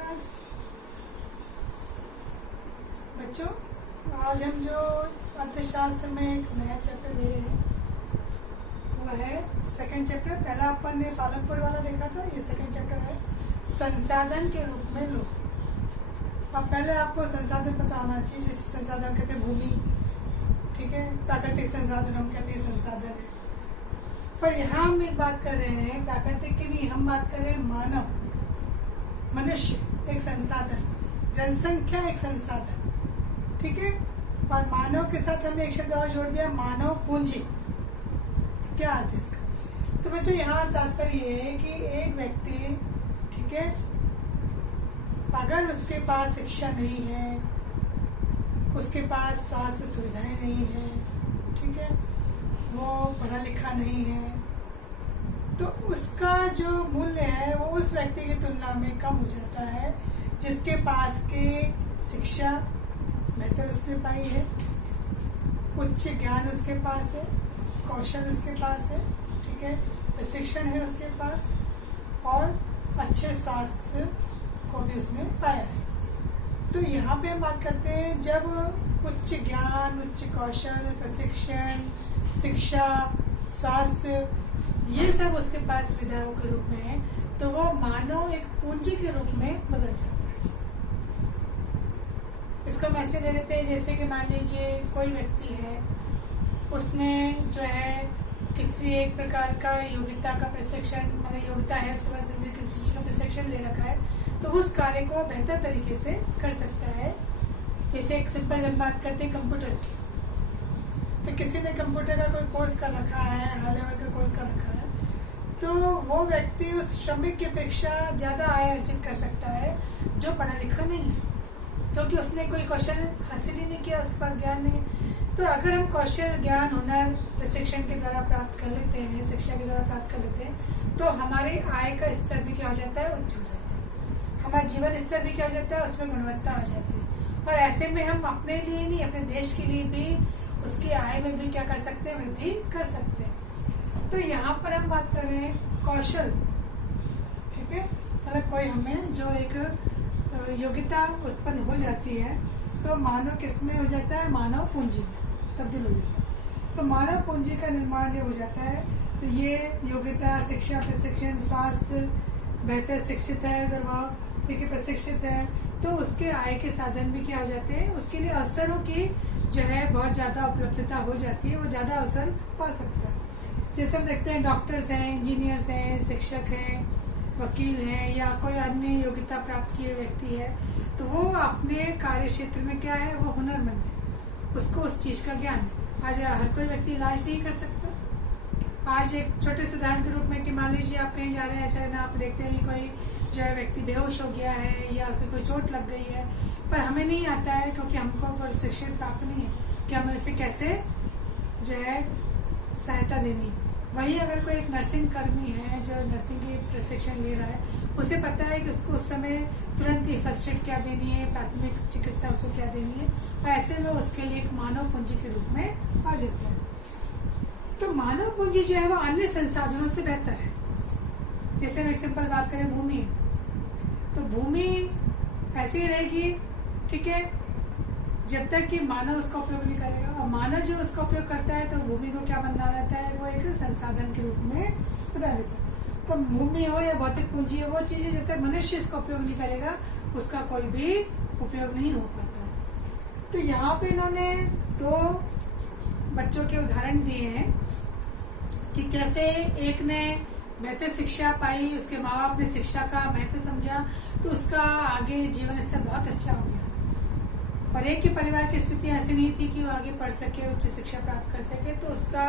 Class. बच्चों, आज हम जो अर्थशास्त्र में एक नया चैप्टर ले रहे हैं वो है सेकंड चैप्टर। पहला अपन ने पालनपुर वाला देखा था, ये सेकंड चैप्टर है संसाधन के रूप में लोग। अब पहले आपको संसाधन पता होना चाहिए, जैसे संसाधन कहते हैं भूमि, ठीक है, प्राकृतिक संसाधन हम कहते हैं संसाधन है। पर यहाँ हम एक बात कर रहे हैं प्राकृतिक की नहीं, हम बात कर रहे हैं मानव, मनुष्य एक संसाधन, जनसंख्या एक संसाधन, ठीक है। और मानव के साथ हमने एक शब्द और जोड़ दिया, मानव पूंजी। क्या अर्थ है इसका? तो बच्चों यहाँ तात्पर्य ये है कि एक व्यक्ति, ठीक है, अगर उसके पास शिक्षा नहीं है, उसके पास स्वास्थ्य सुविधाएं नहीं है, ठीक है, वो पढ़ा लिखा नहीं है, तो उसका जो मूल्य है वो उस व्यक्ति की तुलना में कम हो जाता है जिसके पास के शिक्षा बेहतर उसने पाई है, उच्च ज्ञान उसके पास है, कौशल उसके पास है, ठीक है, प्रशिक्षण है उसके पास, और अच्छे स्वास्थ्य को भी उसने पाया है। तो यहाँ पे हम बात करते हैं जब उच्च ज्ञान, उच्च कौशल, प्रशिक्षण, शिक्षा, स्वास्थ्य ये सब उसके पास सुविधाओं के रूप में है, तो वो मानव एक पूंजी के रूप में बदल जाता है। इसको हम ऐसे ले लेते हैं जैसे कि मान लीजिए कोई व्यक्ति है, उसने जो है किसी एक प्रकार का योग्यता का प्रशिक्षण, मतलब योग्यता है उसके पास, किसी चीज का प्रशिक्षण ले रखा है, तो उस कार्य को बेहतर तरीके से कर सकता है। जैसे एक सिंपल जब बात करते हैं कंप्यूटर की, तो किसी ने कंप्यूटर का कोई कोर्स कर रखा है, हाई लेवल का कोर्स कर रखा है, तो वो व्यक्ति उस श्रमिक की अपेक्षा ज्यादा आय अर्जित कर सकता है जो पढ़ा लिखा नहीं है, क्योंकि उसने कोई कौशल हासिल ही नहीं किया, उसके पास ज्ञान नहीं है। तो अगर हम कौशल, ज्ञान, हुनर प्रशिक्षण के द्वारा प्राप्त कर लेते हैं, शिक्षा के द्वारा प्राप्त कर लेते हैं, तो हमारे आय का स्तर भी क्या हो जाता है, उच्च हो जाता है, हमारा जीवन स्तर भी क्या हो जाता है, उसमें गुणवत्ता आ जाती है। और ऐसे में हम अपने लिए नहीं, अपने देश के लिए भी उसकी आय में भी क्या कर सकते हैं, वृद्धि कर सकते हैं। तो यहाँ पर हम बात कर रहे हैं कौशल, ठीक है, मतलब कोई हमें जो एक योग्यता उत्पन्न हो जाती है, तो मानव किसमें हो जाता है, मानव पूंजी में तब्दील हो जाता है। तो मानव पूंजी का निर्माण जब हो जाता है, तो ये योग्यता, शिक्षा, प्रशिक्षण, स्वास्थ्य, बेहतर शिक्षित है अगर वह, ठीक है, प्रशिक्षित है, तो उसके आय के साधन भी क्या हो जाते हैं, उसके लिए अवसरों की जो है बहुत ज्यादा उपलब्धता हो जाती है, वो ज्यादा अवसर पा सकता है। जैसे हम देखते हैं डॉक्टर्स हैं, इंजीनियर्स हैं, शिक्षक हैं, वकील हैं, या कोई अन्य योग्यता प्राप्त किए व्यक्ति है, तो वो अपने कार्य क्षेत्र में क्या है, वो हुनरमंद है, उसको उस चीज का ज्ञान है। आज हर कोई व्यक्ति इलाज नहीं कर सकता। आज एक छोटे से उदाहरण के रूप में कि मान लीजिए आप कहीं जा रहे हैं, चाहे आप देखते हैं कि कोई जो है व्यक्ति बेहोश हो गया है या उसको कोई चोट लग गई है, पर हमें नहीं आता है क्योंकि हमको प्रशिक्षण प्राप्त नहीं है कि हमें उसे कैसे जो है सहायता देनी। वही अगर कोई एक नर्सिंग कर्मी है जो नर्सिंग की प्रशिक्षण ले रहा है, उसे पता है कि उसको उस समय तुरंत ही फर्स्ट एड क्या देनी है, प्राथमिक चिकित्सा उसको क्या देनी है, और ऐसे में उसके लिए एक मानव पूंजी के रूप में आ जाता है। तो मानव पूंजी जो है वो अन्य संसाधनों से बेहतर है। जैसे हम एक सिंपल बात करें भूमि, तो भूमि ऐसी ही रहेगी, ठीक है, जब तक कि मानव उसका उपयोग नहीं करेगा, और मानव जो उसका उपयोग करता है तो भूमि को क्या बना रहता है, वो एक संसाधन के रूप में बना रहता है। तो भूमि हो या भौतिक पूंजी हो, वो चीजें जब तक मनुष्य इसका उपयोग नहीं करेगा उसका कोई भी उपयोग नहीं हो पाता। तो यहाँ पे इन्होंने दो बच्चों के उदाहरण दिए हैं कि कैसे एक ने बेहतर शिक्षा पाई, उसके माँ बाप ने शिक्षा का महत्व समझा, तो उसका आगे जीवन स्तर बहुत अच्छा हो गया। और एक के परिवार की स्थिति ऐसी नहीं थी कि वो आगे पढ़ सके, उच्च शिक्षा प्राप्त कर सके, तो उसका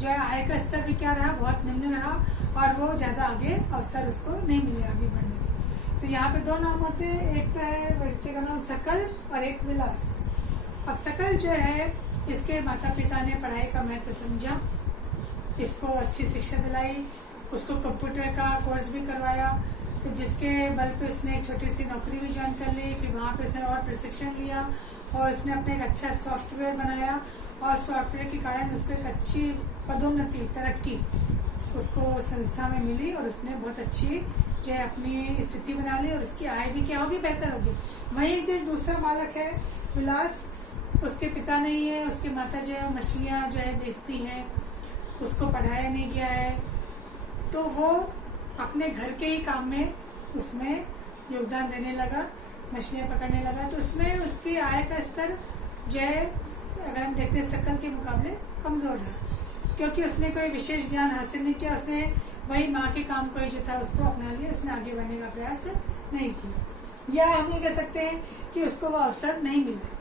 जो है आय का स्तर भी क्या रहा, बहुत निम्न रहा, और वो ज्यादा आगे अवसर उसको नहीं मिले आगे बढ़ने के। तो यहाँ पे दो नाम होते हैं, एक तो है बच्चे का नाम सकल और एक विलास। अब सकल जो है, इसके माता पिता ने पढ़ाई का महत्व समझा, इसको अच्छी शिक्षा दिलाई, उसको कंप्यूटर का कोर्स भी करवाया, तो जिसके बल पे उसने एक छोटी सी नौकरी भी ज्वाइन कर ली, फिर वहाँ पे उसने और प्रशिक्षण लिया, और उसने अपने एक अच्छा सॉफ्टवेयर बनाया, और सॉफ्टवेयर के कारण उसको एक अच्छी पदोन्नति, तरक्की उसको संस्था में मिली और उसने बहुत अच्छी जो है अपनी स्थिति बना ली और उसकी आय भी क्या होगी, बेहतर होगी। वहीं जो दूसरा बालक है विलास, उसके पिता नहीं है, उसकी माता जो है मछलियाँ जो है बेचती हैं, उसको पढ़ाया नहीं गया है, तो वो अपने घर के ही काम में उसमें योगदान देने लगा, मछलियाँ पकड़ने लगा। तो उसमें उसकी आय का स्तर जो है अगर हम देखते हैं शकल के मुकाबले कमज़ोर रहा, क्योंकि उसने कोई विशेष ज्ञान हासिल नहीं किया। उसने वही माँ के काम को ही जो था उसको अपना लिया, उसने आगे बढ़ने का प्रयास नहीं किया, या हम ये कह सकते हैं कि उसको वो अवसर नहीं मिला।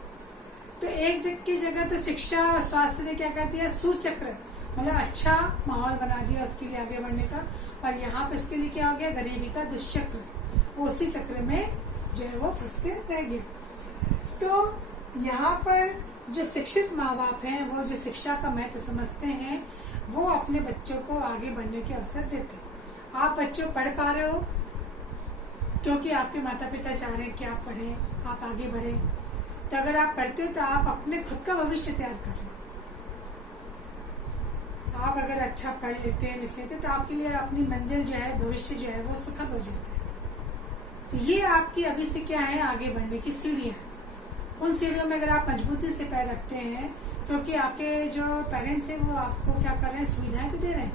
तो एक की जगह तो शिक्षा स्वास्थ्य ने क्या कर दिया, सूचक्र मतलब अच्छा माहौल बना दिया उसके लिए आगे बढ़ने का, और यहाँ पे उसके लिए क्या हो गया, गरीबी का दुष्चक्र, वो उसी चक्र में जो है वो फंस के रह गया। तो यहाँ पर जो शिक्षित माँ बाप हैं वो जो शिक्षा का महत्व समझते हैं वो अपने बच्चों को आगे बढ़ने के अवसर देते हैं। आप बच्चों पढ़ पा रहे हो क्योंकि आपके माता पिता चाह रहे हैं कि आप पढ़ें, आप आगे बढ़ें। तो अगर आप पढ़ते हो तो आप अपने खुद का भविष्य तैयार कर रहे हो। आप अगर अच्छा पढ़ लेते हैं, लिख लेते हैं, तो आपके लिए अपनी मंजिल जो है, भविष्य जो है वो सुखद हो जाता है। तो ये आपकी अभी से क्या है, आगे बढ़ने की सीढ़ियाँ हैं। उन सीढ़ियों में अगर आप मजबूती से पैर रखते हैं, क्योंकि आपके जो पेरेंट्स हैं वो आपको क्या कर रहे हैं, सुविधाएं तो दे रहे हैं।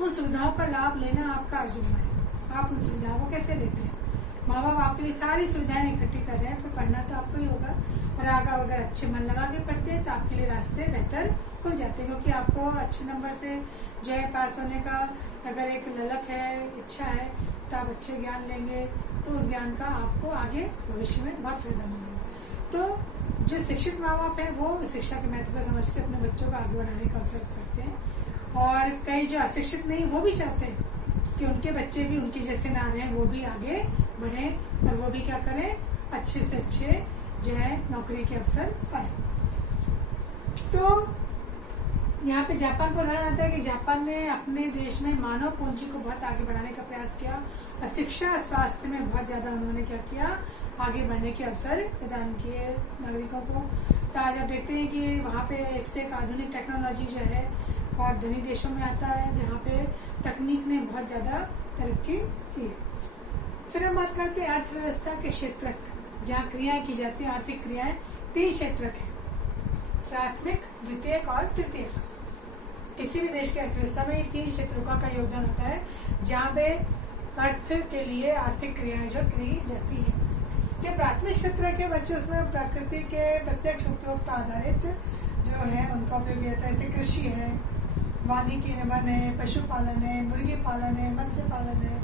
उन सुविधाओं का लाभ लेना आपका अजूबा है। आप उन सुविधाओं को कैसे लेते हैं? माँ बाप आपके लिए सारी सुविधाएं इकट्ठी कर रहे हैं, फिर पढ़ना तो आपको ही होगा। और आगे अगर अच्छे मन लगा के पढ़ते हैं तो आपके लिए रास्ते बेहतर खुल जाते हैं, क्योंकि आपको अच्छे नंबर से जो है पास होने का अगर एक ललक है, इच्छा है, तो आप अच्छे ज्ञान लेंगे तो उस ज्ञान का आपको आगे भविष्य में बहुत फायदा मिलेगा। तो जो शिक्षित माँ बाप हैं वो शिक्षा के महत्व को समझ के अपने बच्चों को आगे बढ़ाने का अवसर करते हैं, और कई जो अशिक्षित नहीं वो भी चाहते हैं कि उनके बच्चे भी उनके जैसे ना रहें, वो भी आगे बढ़ें और वो भी क्या करें, अच्छे से अच्छे जो है नौकरी के अवसर पाए। तो यहाँ पे जापान का उदाहरण आता है कि जापान ने अपने देश में मानव पूंजी को बहुत आगे बढ़ाने का प्रयास किया और शिक्षा स्वास्थ्य में बहुत ज़्यादा उन्होंने क्या किया, आगे बढ़ने के अवसर प्रदान किए नागरिकों को। तो आज आप देखते हैं कि वहाँ पे एक से एक आधुनिक टेक्नोलॉजी जो है और धनी देशों में आता है, जहाँ पे तकनीक ने बहुत ज़्यादा तरक्की की है। फिर हम बात करते हैं अर्थव्यवस्था के क्षेत्रक, जहाँ क्रियाएं की जाती हैं। आर्थिक क्रियाएं 3 क्षेत्रक है, प्राथमिक, द्वितीयक और तृतीयक। किसी भी देश की अर्थव्यवस्था में 3 क्षेत्रों का योगदान होता है, जहाँ पे अर्थ के लिए आर्थिक क्रियाएं जो की जाती है। जो प्राथमिक क्षेत्र के बच्चे, उसमें प्रकृति के प्रत्यक्ष उपयोग पर आधारित जो है उनका उपयोग होता है। जैसे कृषि है, वानिकी निर्माण है, पशुपालन है, मुर्गी पालन है, मत्स्य पालन है,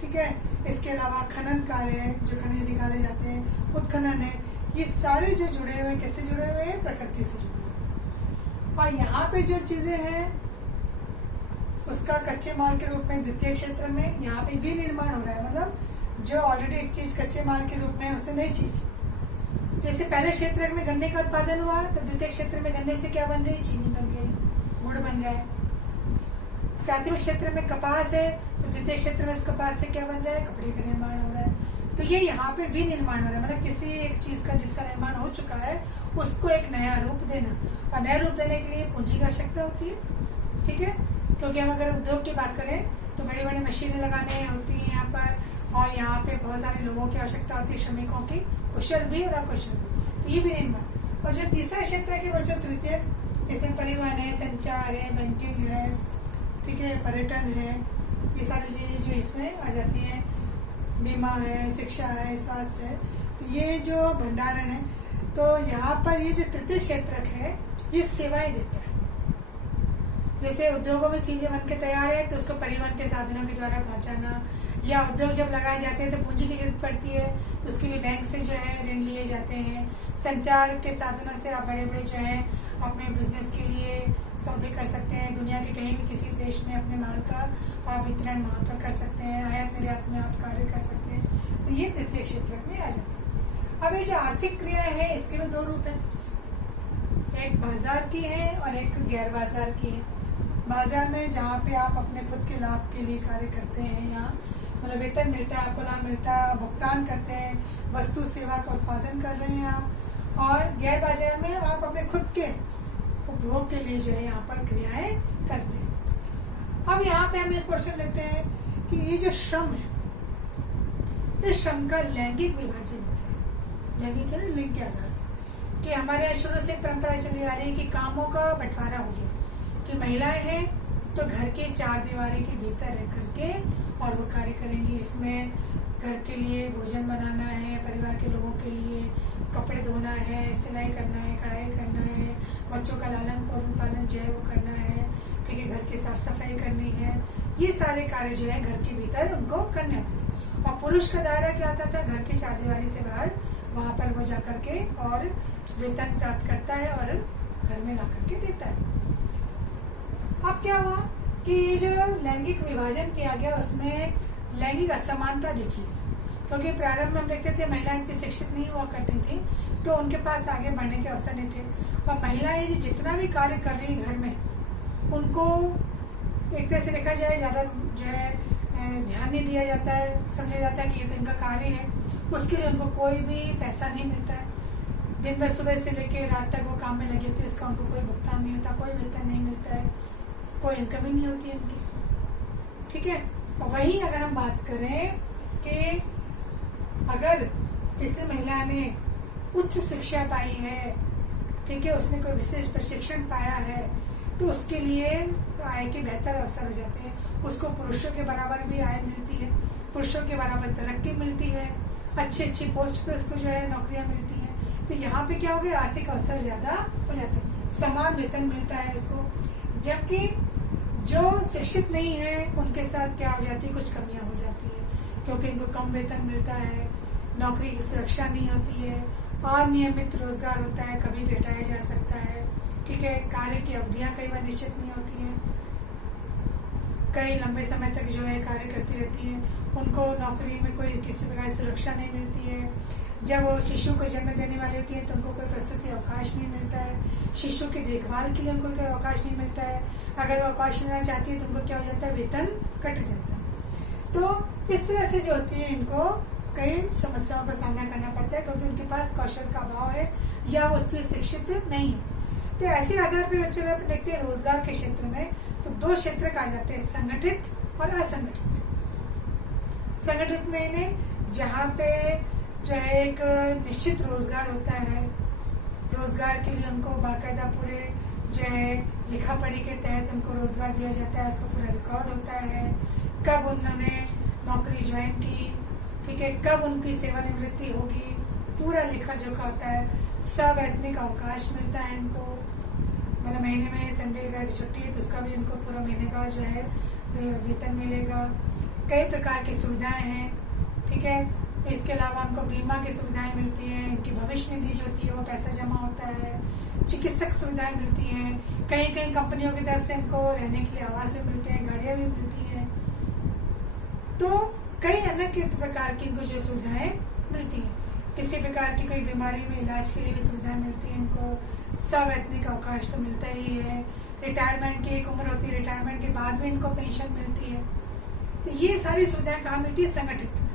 ठीक है। इसके अलावा खनन कार्य है, जो खनिज निकाले जाते हैं, उत्खनन है। ये सारे जो जुड़े हुए, कैसे जुड़े हुए हैं, प्रकृति से जुड़े हुए। और यहाँ पे जो चीजें हैं उसका कच्चे माल के रूप में द्वितीय क्षेत्र में यहाँ पे विनिर्माण हो रहा है, मतलब जो ऑलरेडी एक चीज कच्चे माल के रूप में है उससे नई चीज। जैसे पहले क्षेत्र में गन्ने का उत्पादन हुआ तो द्वितीय क्षेत्र में गन्ने से क्या बन रही है, चीनी बन गई, गुड़ बन रहा है। प्राथमिक क्षेत्र में कपास है तो द्वितीय क्षेत्र में उस कपास से क्या बन रहा है, कपड़े का निर्माण हो रहा है। तो ये यहाँ पे विनिर्माण हो रहा है, मतलब किसी एक चीज का जिसका निर्माण हो चुका है उसको एक नया रूप देना, और नया रूप देने के लिए पूंजी की आवश्यकता होती है, ठीक है। क्योंकि हम अगर उद्योग की बात करें तो बड़ी बड़ी मशीनें लगाने होती हैं यहाँ पर, और यहाँ पे बहुत सारे लोगों की आवश्यकता होती है, श्रमिकों की, कुशल भी और अकुशल भी। तो ये विनिर्माण। और जो तीसरा क्षेत्र है कि बच्चों तृतीय, जैसे परिवहन है, संचार है, बैंकिंग है, ठीक है, पर्यटन है, ये सारी चीजें जो इसमें आ जाती हैं, बीमा है, शिक्षा है, स्वास्थ्य है, तो ये जो भंडारण है। तो यहाँ पर ये जो तृतीय क्षेत्र है ये सेवाएं देता है। जैसे उद्योगों में चीजें बनके तैयार है तो उसको परिवहन के साधनों के द्वारा पहुंचाना, या उद्योग जब लगाए जाते हैं तो पूंजी की जरूरत पड़ती है तो उसके लिए बैंक से जो है ऋण लिए जाते हैं। संचार के साधनों से आप बड़े बड़े जो है अपने बिजनेस के लिए सौदे कर सकते हैं, दुनिया के कहीं भी किसी देश में अपने माल का आप वितरण वहाँ पर कर सकते हैं, आयात निर्यात में आप कार्य कर सकते हैं। तो ये तृतीय क्षेत्र में आ जाते हैं। अब ये जो आर्थिक क्रिया है इसके भी 2 रूप हैं, एक बाजार की है और एक गैर बाजार की है। बाजार में जहाँ पे आप अपने खुद के लाभ के लिए कार्य करते हैं, यहाँ मतलब वेतन मिलता है, आपको लाभ मिलता है, भुगतान करते हैं, वस्तु सेवा का उत्पादन कर रहे हैं आप। और गैर बाजार में आप अपने खुद के उपभोग के लिए जो है यहाँ पर क्रियाएं करते हैं। अब यहाँ पे हम एक क्वेश्चन लेते हैं कि ये जो श्रम है, इस श्रम का लैंगिक विभाजन हो गया। लैंगिक है ना, लिंग के आधार कि हमारे यहाँ शुरू से परंपरा चली आ रही है कि कामों का बंटवारा हो गया कि महिलाएं हैं तो घर के चार दीवारी के भीतर रह करके और वो कार्य करेंगी। इसमें घर के लिए भोजन बनाना है, परिवार के लोगों के लिए कपड़े धोना है, सिलाई करना है, कढ़ाई करना है, बच्चों का लालन पालन जो है वो करना है, ठीक है, घर की साफ सफाई करनी है। ये सारे कार्य जो है घर के भीतर उनको करने होते थे। और पुरुष का दायरा क्या होता था? घर की चार दीवारी से बाहर, वहां पर वो जा करके और वेतन प्राप्त करता है और घर में ला करके देता है। अब क्या हुआ कि ये जो लैंगिक विभाजन किया गया उसमें लैंगिक असमानता देखी गई, क्योंकि प्रारंभ में हम देखते थे महिलाएं इतनी शिक्षित नहीं हुआ करती थी तो उनके पास आगे बढ़ने के अवसर नहीं थे। और महिलाएं जितना भी कार्य कर रही घर में उनको एक तरह से देखा जाए ज्यादा जो है ध्यान नहीं दिया जाता है, समझा जाता है कि ये तो इनका कार्य है, उसके लिए उनको कोई भी पैसा नहीं मिलता है। दिन में सुबह से लेकर रात तक वो काम में लगे तो इसका उनको कोई भुगतान नहीं होता, कोई वेतन नहीं मिलता है, कोई इनकम ही नहीं होती है उनकी, ठीक है। और वही अगर हम बात करें कि अगर किसी महिला ने उच्च शिक्षा पाई है, ठीक है, उसने कोई विशेष प्रशिक्षण पाया है तो उसके लिए आय के बेहतर अवसर हो जाते हैं। उसको पुरुषों के बराबर भी आय मिलती है, पुरुषों के बराबर तरक्की मिलती है, अच्छी अच्छी पोस्ट पे उसको जो है नौकरियां मिलती हैं। तो यहाँ पे क्या हो गया, आर्थिक अवसर ज्यादा हो जाते हैं, समान वेतन मिलता है उसको। जबकि जो शिक्षित नहीं है उनके साथ क्या हो जाती है, कुछ कमियां हो जाती है, क्योंकि इनको कम वेतन मिलता है, नौकरी की सुरक्षा नहीं होती है, अनियमित रोजगार होता है, कभी भी हटाया जा सकता है, ठीक है। कार्य की अवधियां कई बार निश्चित नहीं होती हैं, कई लंबे समय तक जो है कार्य करती रहती है, उनको नौकरी में कोई किसी प्रकार की सुरक्षा नहीं मिलती है। जब वो शिशु को जन्म देने वाली होती है तो उनको कोई प्रसूति अवकाश नहीं मिलता है, शिशु की देखभाल के लिए उनको कोई अवकाश नहीं मिलता है। अगर वो अवकाश लेना चाहती है तो उनको क्या हो जाता है, वेतन कट जाता है। तो इस तरह से जो होती है इनको कई समस्याओं का सामना करना पड़ता है, क्योंकि उनके पास कौशल का अभाव है या वो उतने शिक्षित नहीं है। तो ऐसे आधार पर बच्चों अगर देखते हैं रोजगार के क्षेत्र में तो दो क्षेत्र कहा जाते हैं, संगठित और असंगठित। संगठित में इन्हें जहाँ पे जो है एक निश्चित रोजगार होता है, रोजगार के लिए उनको बाकायदा पूरे जो है लिखा पढ़ी के तहत उनको रोजगार दिया जाता है, उसका पूरा रिकॉर्ड होता है, कब उन्होंने नौकरी ज्वाइन की, ठीक है, कब उनकी सेवानिवृत्ति होगी, पूरा लिखा जोखा होता है। सवैतनिक अवकाश मिलता है इनको, मतलब महीने में संडे अगर छुट्टी है तो उसका भी इनको पूरा महीने का जो है वेतन मिलेगा। कई प्रकार की सुविधाएं हैं, ठीक है। इसके अलावा उनको बीमा की सुविधाएं मिलती हैं, इनकी भविष्य निधि जो होती है वो पैसा जमा होता है, चिकित्सक सुविधाएं मिलती हैं, कई कई कंपनियों की तरफ से इनको रहने के लिए आवास भी मिलते हैं, गाड़ियां भी मिलती हैं। तो कई अन्य प्रकार की इनको जो सुविधाएं मिलती हैं। किसी प्रकार की कोई बीमारी में इलाज के लिए भी सुविधाएं मिलती है इनको। सवैतनिक अवकाश तो मिलता ही है, रिटायरमेंट की एक उम्र होती है, रिटायरमेंट के बाद भी इनको पेंशन मिलती है। तो ये सारी सुविधाएं कहाँ मिलती है, संगठित।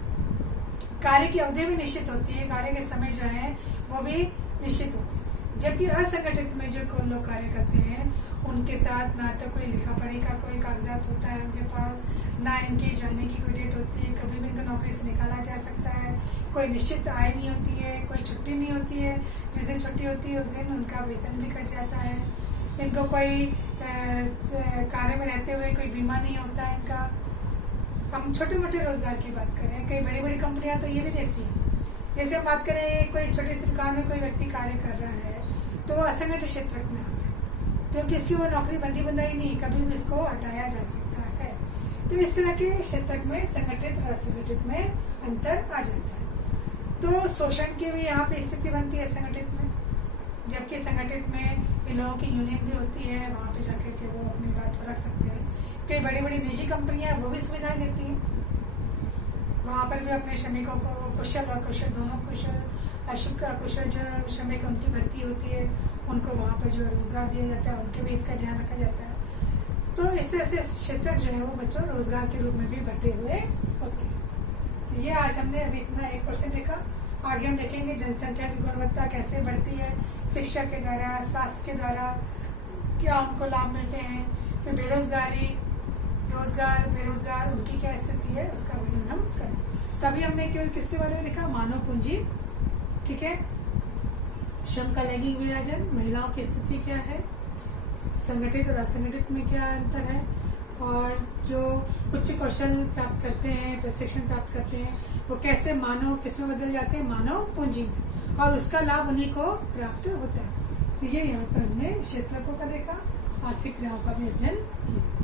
कार्य की अवधि भी निश्चित होती है, कार्य के समय जो है वो भी निश्चित होते हैं। जबकि असंगठित में जो लोग कार्य करते हैं उनके साथ ना तो कोई लिखा पढ़ी का कोई कागजात होता है उनके पास, ना इनकी ज्वाइनिंग की कोई डेट होती है, कभी भी इनको नौकरी से निकाला जा सकता है, कोई निश्चित आय नहीं होती है, कोई छुट्टी नहीं होती है, जिस दिन छुट्टी होती है उस दिन उनका वेतन भी कट जाता है, इनको कोई कार्य में रहते हुए कोई बीमा नहीं होता है इनका। हम छोटे मोटे रोजगार की बात करें, कई बड़ी बड़ी कंपनियां तो ये भी देती हैं। जैसे हम बात करें कोई छोटी सी दुकान में कोई व्यक्ति कार्य कर रहा है तो वो असंगठित क्षेत्र में आ गया, क्योंकि इसकी वो नौकरी बंदी बंदाई नहीं, कभी भी इसको हटाया जा सकता है। तो इस तरह के क्षेत्र में संगठित और असंगठित में अंतर आ जाता है। तो शोषण की भी यहाँ पे स्थिति बनती है संगठित में, जबकि संगठित में इन लोगों की यूनियन भी होती है, वहाँ पे जाकर के वो अपनी बात को रख सकते हैं। कई बड़ी बड़ी निजी कंपनियां वो भी सुविधाएं देती हैं, वहाँ पर भी अपने श्रमिकों को कुशल और कुशल दोनों कुशल अकुशल जो श्रमिक उनकी भर्ती होती है उनको वहाँ पर जो रोजगार दिया जाता है, उनके भी हित का ध्यान रखा जाता है। तो इस तरह से क्षेत्र जो है वो बच्चों रोजगार के रूप में भी बटे हुए होते हैं। ये आज हमने अभी इतना एक क्वेश्चन देखा, आगे हम देखेंगे जनसंख्या की गुणवत्ता कैसे बढ़ती है, शिक्षा के द्वारा, स्वास्थ्य के द्वारा क्या उनको लाभ मिलते हैं, फिर बेरोजगारी, रोजगार बेरोजगार उनकी क्या स्थिति है उसका वर्णन हम करें। तभी हमने केवल किसके बारे में लिखा, मानव पूंजी, ठीक है, श्रम का लैंगिक विभाजन, महिलाओं की स्थिति क्या है, संगठित और असंगठित में क्या अंतर है, और जो उच्च कौशल प्राप्त करते हैं, प्रशिक्षण प्राप्त करते हैं, वो कैसे मानव किसमें बदल जाते हैं, मानव पूंजी में, और उसका लाभ उन्हीं को प्राप्त होता है। तो ये यहाँ पर हमने क्षेत्रफलों का देखा, आर्थिक क्रियाओं का भी अध्ययन किया।